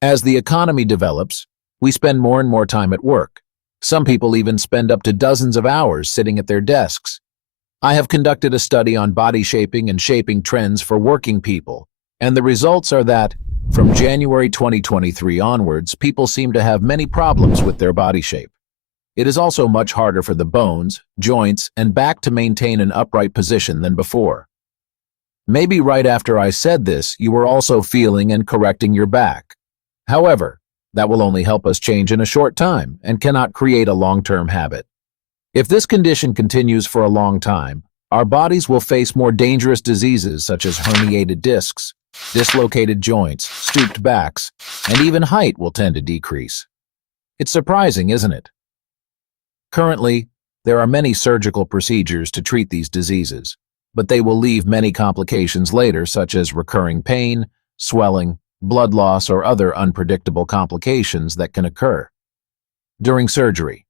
As the economy develops, we spend more and more time at work. Some people even spend up to dozens of hours sitting at their desks. I have conducted a study on body shaping and shaping trends for working people, and the results are that, from January 2023 onwards, people seem to have many problems with their body shape. It is also much harder for the bones, joints, and back to maintain an upright position than before. Maybe right after I said this, you were also feeling and correcting your back. However, that will only help us change in a short time and cannot create a long-term habit. If this condition continues for a long time, our bodies will face more dangerous diseases such as herniated discs, dislocated joints, stooped backs, and even height will tend to decrease. It's surprising, isn't it? Currently, there are many surgical procedures to treat these diseases, but they will leave many complications later, such as recurring pain, swelling, blood loss, or other unpredictable complications that can occur during surgery.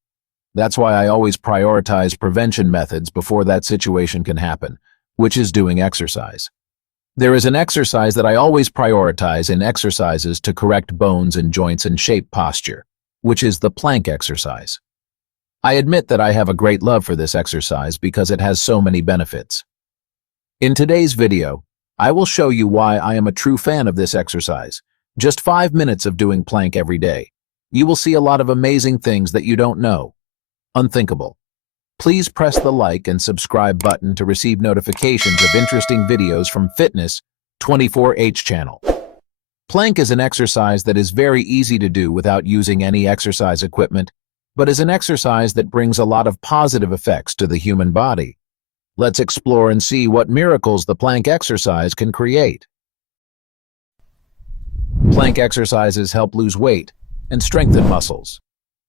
That's why I always prioritize prevention methods before that situation can happen, which is doing exercise. There is an exercise that I always prioritize in exercises to correct bones and joints and shape posture, which is the plank exercise. I admit that I have a great love for this exercise because it has so many benefits. In today's video, I will show you why I am a true fan of this exercise. Just 5 minutes of doing plank every day. You will see a lot of amazing things that you don't know. Unthinkable. Please press the like and subscribe button to receive notifications of interesting videos from Fitness 24H channel. Plank is an exercise that is very easy to do without using any exercise equipment, but is an exercise that brings a lot of positive effects to the human body. Let's explore and see what miracles the plank exercise can create. Plank exercises help lose weight and strengthen muscles.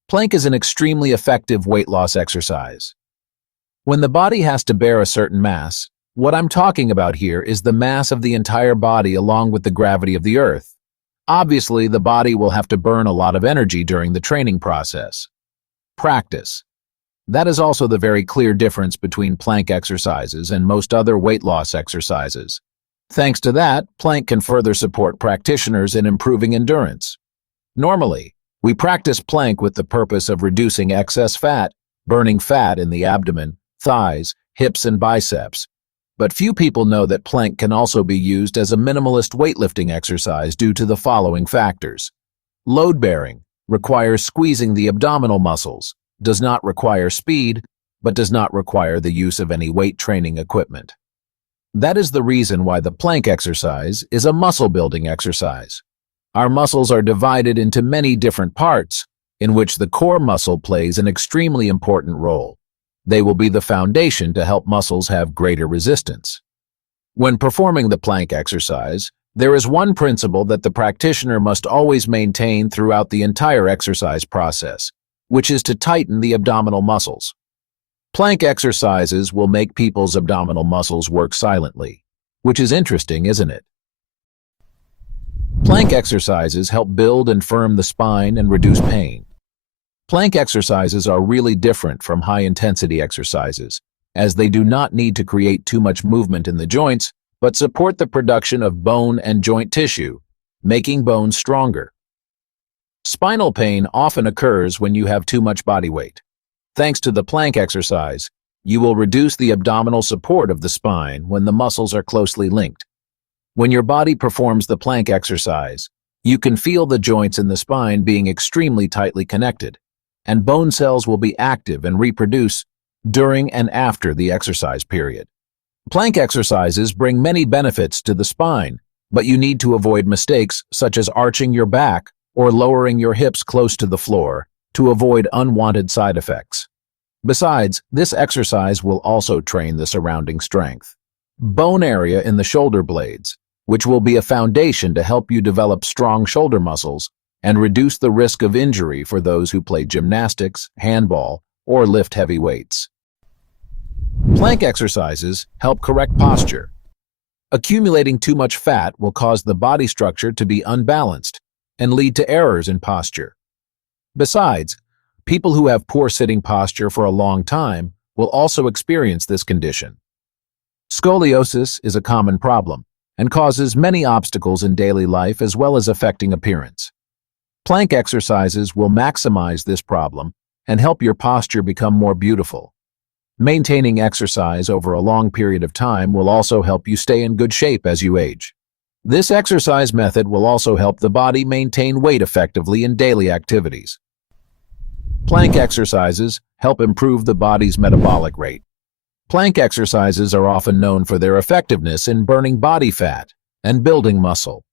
Plank is an extremely effective weight loss exercise. When the body has to bear a certain mass, what I'm talking about here is the mass of the entire body along with the gravity of the earth. Obviously, the body will have to burn a lot of energy during the training process. Practice. That is also the very clear difference between plank exercises and most other weight loss exercises. Thanks to that, plank can further support practitioners in improving endurance. Normally, we practice plank with the purpose of reducing excess fat, burning fat in the abdomen, thighs, hips, and biceps. But few people know that plank can also be used as a minimalist weightlifting exercise due to the following factors. Load-bearing requires squeezing the abdominal muscles, does not require speed, but does not require the use of any weight training equipment. That is the reason why the plank exercise is a muscle-building exercise. Our muscles are divided into many different parts, in which the core muscle plays an extremely important role. They will be the foundation to help muscles have greater resistance. When performing the plank exercise, there is one principle that the practitioner must always maintain throughout the entire exercise process, which is to tighten the abdominal muscles. Plank exercises will make people's abdominal muscles work silently, which is interesting, isn't it? Plank exercises help build and firm the spine and reduce pain. Plank exercises are really different from high-intensity exercises, as they do not need to create too much movement in the joints, but support the production of bone and joint tissue, making bones stronger. Spinal pain often occurs when you have too much body weight. Thanks to the plank exercise, you will reduce the abdominal support of the spine when the muscles are closely linked. When your body performs the plank exercise, you can feel the joints in the spine being extremely tightly connected, and bone cells will be active and reproduce during and after the exercise period. Plank exercises bring many benefits to the spine, but you need to avoid mistakes such as arching your back or lowering your hips close to the floor to avoid unwanted side effects. Besides, this exercise will also train the surrounding strength. Bone area in the shoulder blades, which will be a foundation to help you develop strong shoulder muscles and reduce the risk of injury for those who play gymnastics, handball, or lift heavy weights. Plank exercises help correct posture. Accumulating too much fat will cause the body structure to be unbalanced and lead to errors in posture. Besides, people who have poor sitting posture for a long time will also experience this condition. Scoliosis is a common problem and causes many obstacles in daily life as well as affecting appearance. Plank exercises will maximize this problem and help your posture become more beautiful. Maintaining exercise over a long period of time will also help you stay in good shape as you age. This exercise method will also help the body maintain weight effectively in daily activities. Plank exercises help improve the body's metabolic rate. Plank exercises are often known for their effectiveness in burning body fat and building muscle.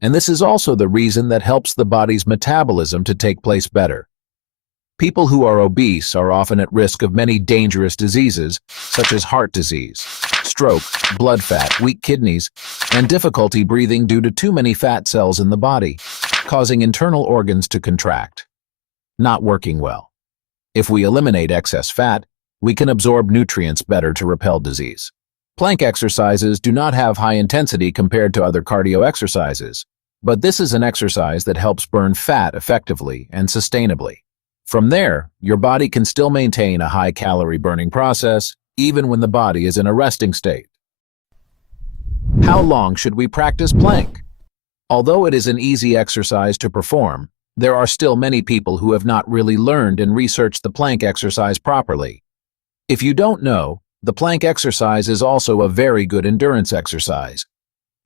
And this is also the reason that helps the body's metabolism to take place better. People who are obese are often at risk of many dangerous diseases, such as heart disease, stroke, blood fat, weak kidneys, and difficulty breathing due to too many fat cells in the body, causing internal organs to contract, not working well. If we eliminate excess fat, we can absorb nutrients better to repel disease. Plank exercises do not have high intensity compared to other cardio exercises, but this is an exercise that helps burn fat effectively and sustainably. From there, your body can still maintain a high-calorie burning process, even when the body is in a resting state. How long should we practice plank? Although it is an easy exercise to perform, there are still many people who have not really learned and researched the plank exercise properly. If you don't know, the plank exercise is also a very good endurance exercise.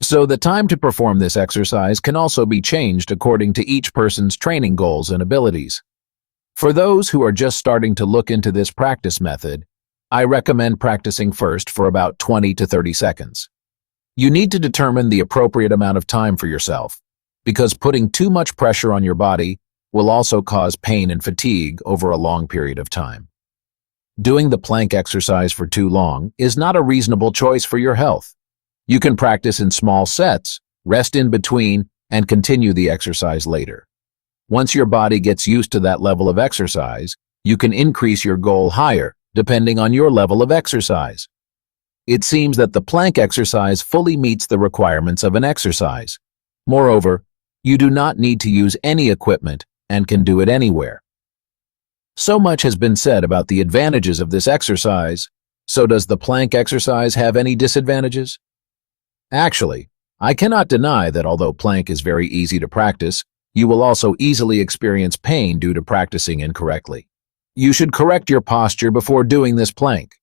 So the time to perform this exercise can also be changed according to each person's training goals and abilities. For those who are just starting to look into this practice method, I recommend practicing first for about 20 to 30 seconds. You need to determine the appropriate amount of time for yourself, because putting too much pressure on your body will also cause pain and fatigue over a long period of time. Doing the plank exercise for too long is not a reasonable choice for your health. You can practice in small sets, rest in between, and continue the exercise later. Once your body gets used to that level of exercise, you can increase your goal higher, depending on your level of exercise. It seems that the plank exercise fully meets the requirements of an exercise. Moreover, you do not need to use any equipment and can do it anywhere. So much has been said about the advantages of this exercise, so does the plank exercise have any disadvantages? Actually, I cannot deny that although plank is very easy to practice, you will also easily experience pain due to practicing incorrectly. You should correct your posture before doing this plank.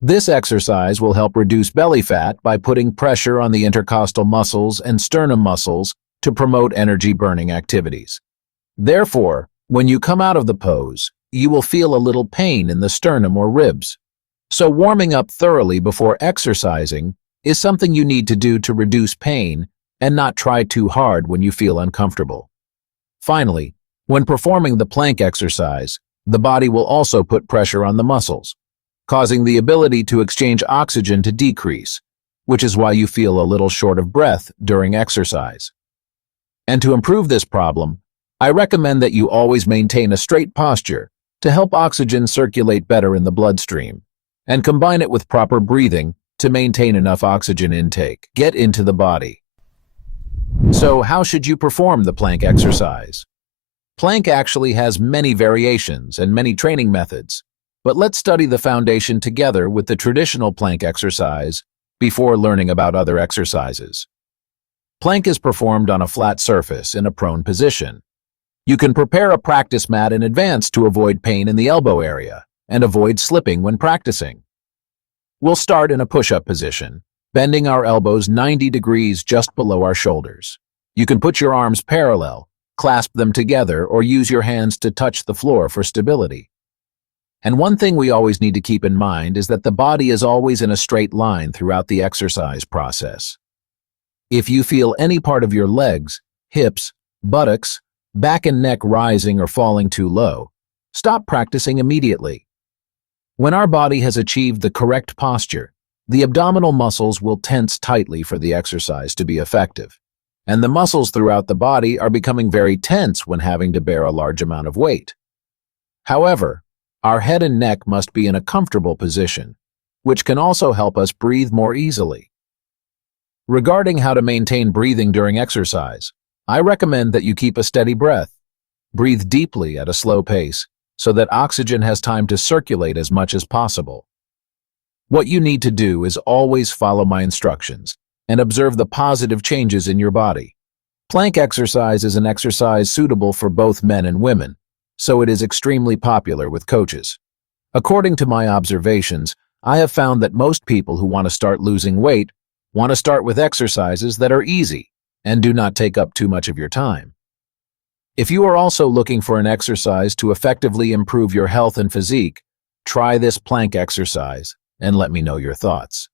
This exercise will help reduce belly fat by putting pressure on the intercostal muscles and sternum muscles to promote energy-burning activities. Therefore, when you come out of the pose, you will feel a little pain in the sternum or ribs. So warming up thoroughly before exercising is something you need to do to reduce pain and not try too hard when you feel uncomfortable. Finally, when performing the plank exercise, the body will also put pressure on the muscles, causing the ability to exchange oxygen to decrease, which is why you feel a little short of breath during exercise. And to improve this problem, I recommend that you always maintain a straight posture to help oxygen circulate better in the bloodstream, and combine it with proper breathing to maintain enough oxygen intake. Get into the body. So how should you perform the plank exercise? Plank actually has many variations and many training methods, but let's study the foundation together with the traditional plank exercise before learning about other exercises. Plank is performed on a flat surface in a prone position. You can prepare a practice mat in advance to avoid pain in the elbow area and avoid slipping when practicing. We'll start in a push-up position, bending our elbows 90 degrees just below our shoulders. You can put your arms parallel, clasp them together, or use your hands to touch the floor for stability. And one thing we always need to keep in mind is that the body is always in a straight line throughout the exercise process. If you feel any part of your legs, hips, buttocks, back and neck rising or falling too low, stop practicing immediately. When our body has achieved the correct posture, the abdominal muscles will tense tightly for the exercise to be effective, and the muscles throughout the body are becoming very tense when having to bear a large amount of weight. However, our head and neck must be in a comfortable position, which can also help us breathe more easily. Regarding how to maintain breathing during exercise, I recommend that you keep a steady breath. Breathe deeply at a slow pace so that oxygen has time to circulate as much as possible. What you need to do is always follow my instructions and observe the positive changes in your body. Plank exercise is an exercise suitable for both men and women, so it is extremely popular with coaches. According to my observations, I have found that most people who want to start losing weight want to start with exercises that are easy and do not take up too much of your time. If you are also looking for an exercise to effectively improve your health and physique, try this plank exercise and let me know your thoughts.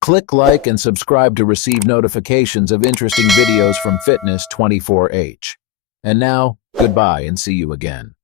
Click like and subscribe to receive notifications of interesting videos from Fitness 24H. And now, goodbye and see you again.